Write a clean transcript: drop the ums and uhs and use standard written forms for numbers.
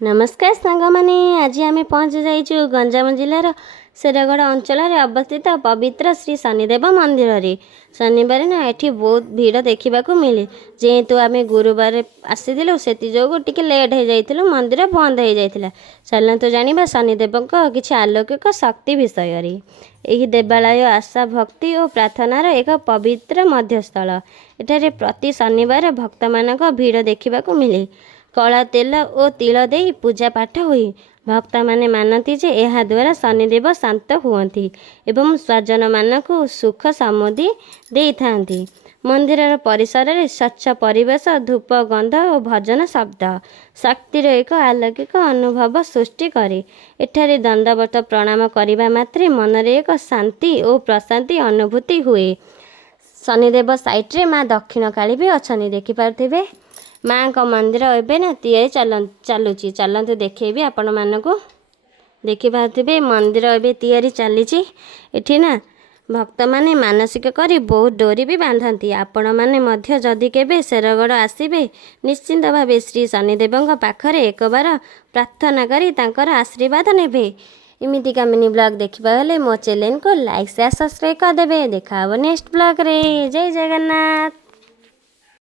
नमस्कार सांगमाने आज आम पहुँची जाइए गंजाम जिलार शेरगड़ा अंचल अवस्थित पवित्र श्री शनिदेव मंदिर रे। शनिवार ना ये बहुत भीड़ देखा मिले जेहेतु आम गुरुवार आसीलु से जो टे लेट हो जाइलु मंदिर बंद हो जाता। चलतु जाना शनिदेव किसी अलौकिक शक्ति विषय रे। यही देवालय आशा भक्ति और प्रार्थनार एक पवित्र मध्यस्थल। एठारे प्रति शनिवार भक्त मानक भीड़ देखा मिले। कला तेल और तिल दे पूजा पाठ हुई। भक्त माने मानती जे यह द्वारा शनिदेव शांत हुअन्ति एवं स्वजन मानक सुख समृद्धि दे थांती। मंदिर परिसर रे स्वच्छ परिवेश धूप गंध और भजन शब्द शक्तिर एक अलौकिक अनुभव सृष्टि करे। एठारे दंडवत प्रणाम करने मात्रे मनरे एक शांति और प्रशांति अनुभूति हुए। शनिदेव साइट्रे माँ दक्षिण काली भी अच्छा देखिपे। माँ का मंदिर एवं ना चलुची चलतु देखेबी आपण मानक देखिपे। मंदिर एवं तैयारी चली एठी ना भक्त माने मानसिक करी बहुत डोरी भी बांधती। आपण माने मध्य जदि केबे शेरगड़ आसीबे निश्चिंत भावे श्री शनिदेव पाखरे एक बार प्रार्थना करी तांकर आशीर्वाद नेबे। इमितिका मिनी ब्लॉग देखा हेले मो चैनल को लाइक शेयर सब्सक्राइब करदेवे। देखा नेक्स्ट ब्लॉग रे। जय जगन्नाथ।